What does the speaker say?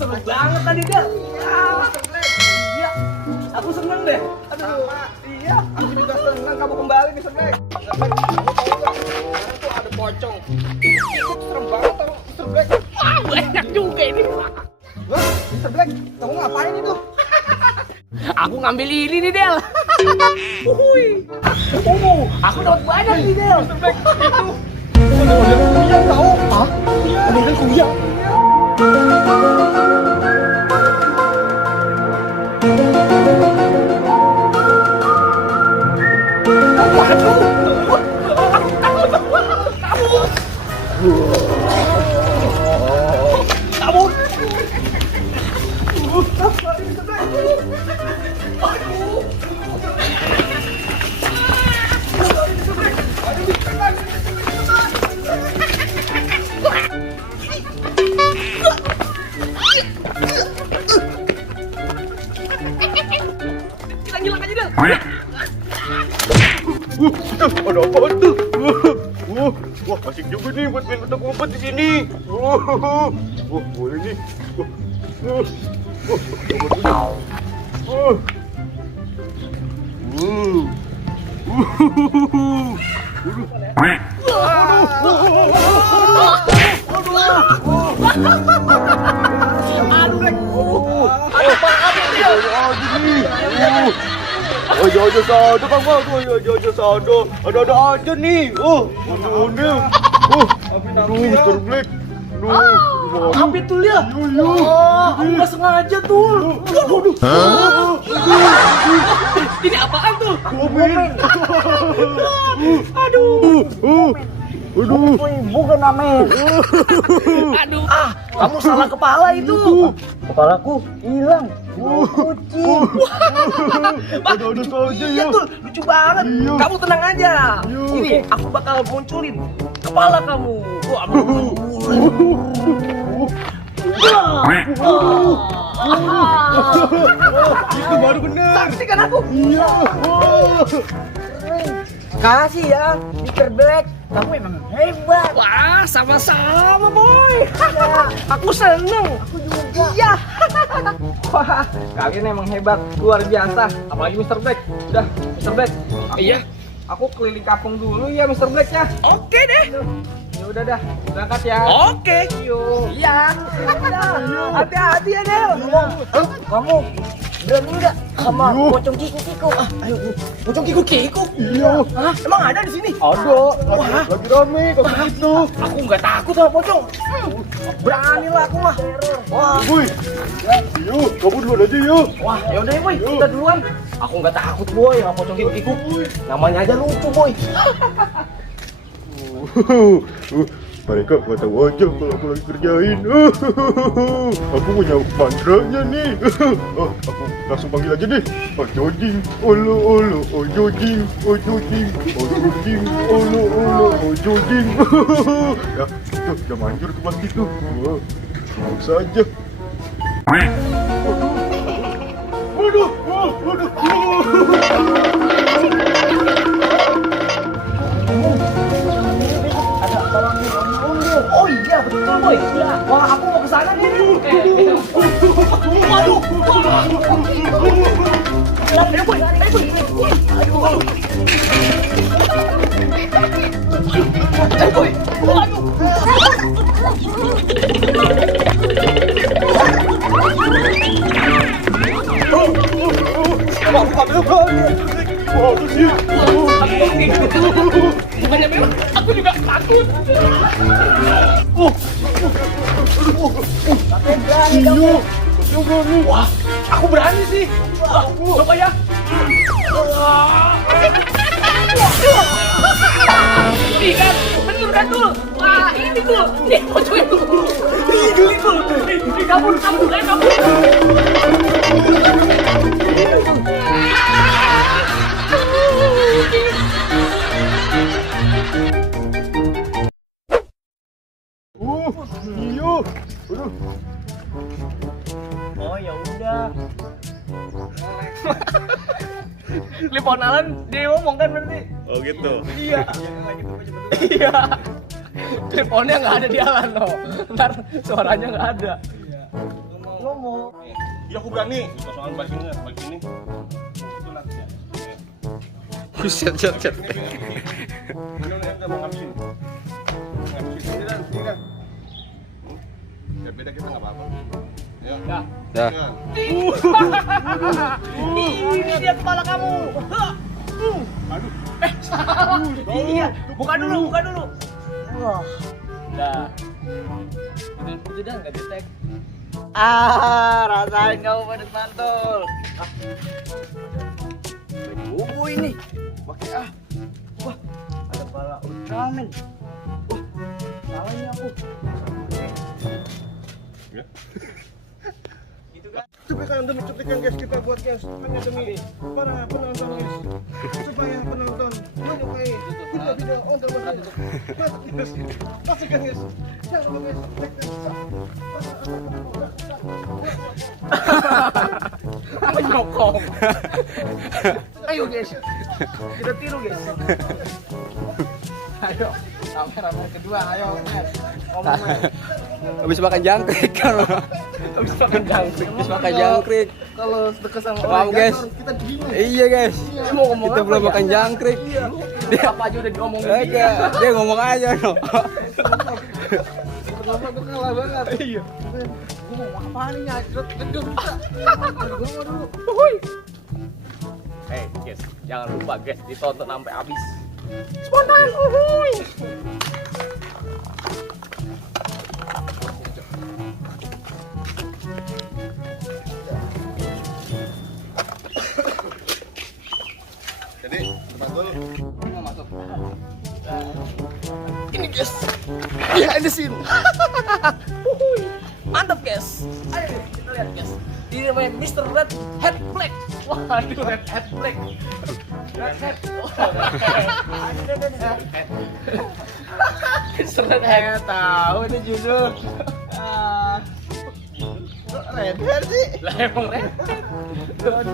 Seru banget tadi Del. Iya, aku seneng deh. Aduh, iya, aku juga seneng kamu kembali Mr. Black. Mr. Black, kamu tahu nggak? Sekarang tuh ada pocong. Itu serem banget tau Mr. Black. Wah, banyak juga ini. Wah, Mr. Black, kamu ngapain itu? Aku ngambil ini nih, Del. Aku dapat banyak nih, Del. Mr. Black, itu model kuyang tahu? Hah? Model kuyang? Kita ngilang aja, Del. Ada apa tuh? Wah, asik juga nih buat main petak-umpet di sini. Wah, boleh nih. Aja sada kan bang, aja sada. Ada aja nih. Mana? Mr. Black. Apa itu dia? Aku nggak sengaja tuh. Ini apaan tuh? Komen. Aduh. Bukan Amer. Aduh. Kamu salah kepala itu. Kepalaku hilang. Kucing. Ada saja ya. Betul, lucu banget. Iya. Kamu tenang aja. Iya. Ini aku bakal munculin kepala kamu. Wah, Itu baru benar. saksikan aku. Iya. Kasih ya, Mr. Black. Kamu emang hebat. Wah, sama-sama, boy. Aku seneng. Aku juga. Iya. Wah, kalian emang hebat, luar biasa. Apalagi Mr. Black. Udah, Mr. Black. Iya. Aku keliling kampung dulu ya, Mr. Black ya. Oke deh. Ya udah dah, berangkat ya. Oke. Yuk. Iya. Hati-hati ya, Del. Kamu berani nggak sama pocong kiku-kiku? Ayo, pocong kiku-kiku. Iya. Hah? Emang ada di sini? Ada. Lagi rame kalau gitu. Aku nggak takut sama pocong. Berani lah aku mah. Wah. Boy. Yuk, kamu duluan aja yuk. Wah, yaudah ya boy, kita duluan. Aku nggak takut boy sama pocong kiku-kiku. Namanya aja lucu boy. Mereka gak tahu aja kalau aku lagi kerjain. Aku punya mantranya nih. Aku langsung panggil aja deh. Ojojing, olo olo, ojojing, ojojing, ojojing, olo olo, ojojing. Ya, itu udah manjur tuh pasti tuh. Wah, mau saja. Waduh, waduh. Oh iya betul boy. Wah aku mau kesana nih. Waduh. Ayo boy, ayo boy. Ayo boy. Waduh. Bukannya memang aku juga takut. Wah, aku berani sih. Coba ya. Ini kan, betul kan tuh. Wah, ini tuh. Nih, pocong itu. Nih, geli tuh. Nih, kabur. Iya. Aduh. Oh ya udah. Liponalan dia ngomong kan berarti. Oh gitu. Iya. Iya. Teleponnya nggak ada di Alan loh. Ntar suaranya nggak ada. Mau ngomong. Iya aku berani. Soal balik sini. Itu nanti ya. Buset, cet. Ini udah mau ngabisin. Sini kan. Ya beda kita nggak apa-apa. Ya. Dah. Ya. Ini dia kepala kamu. Aduh. Iya, buka dulu. Wah. Dah. Itu dah nggak detek. Rasain kamu pedes mantul. Bumbu ini. Pakai Wah, ada pala Ultraman. Wah, salah ini aku. Ya. Gitu kan? Coba kan demi cuplikan guys kita buat guys hanya demi para penonton guys supaya penonton menyukai video untuk guys pastikan guys jangan lupa guys like dan Menyokong. Ayo guys, kita tiru guys. Ayo, kamera kedua, ayo guys. Ngomong guys. Habis makan jangkrik kan. Habis makan jangkrik. Kalau dekat sama Paham, guys? kita bingung. Iya guys. Mau ngomong Kita apa belum ya? makan jangkrik. Dia apa aja udah diomongin Dia ngomong aja no. Kenapa gue kalah banget? Iya. Gue mau apaan nih nyajrot? Gendut. Gue mau dulu. Guys, jangan lupa guys ditonton sampai habis. Spontan. Uhuy. jadi tempat dulu Mau masuk. Ini guys. Behind the scene. Uhuy. Mantap guys. Ayo kita lihat guys. Ini namanya Mr. Red Hat Black. Waduh, Red Hat Black. Red Hat. Mr. Red Hat. Tahu ini judul. Red Hat sih. Lah emang Red Hat.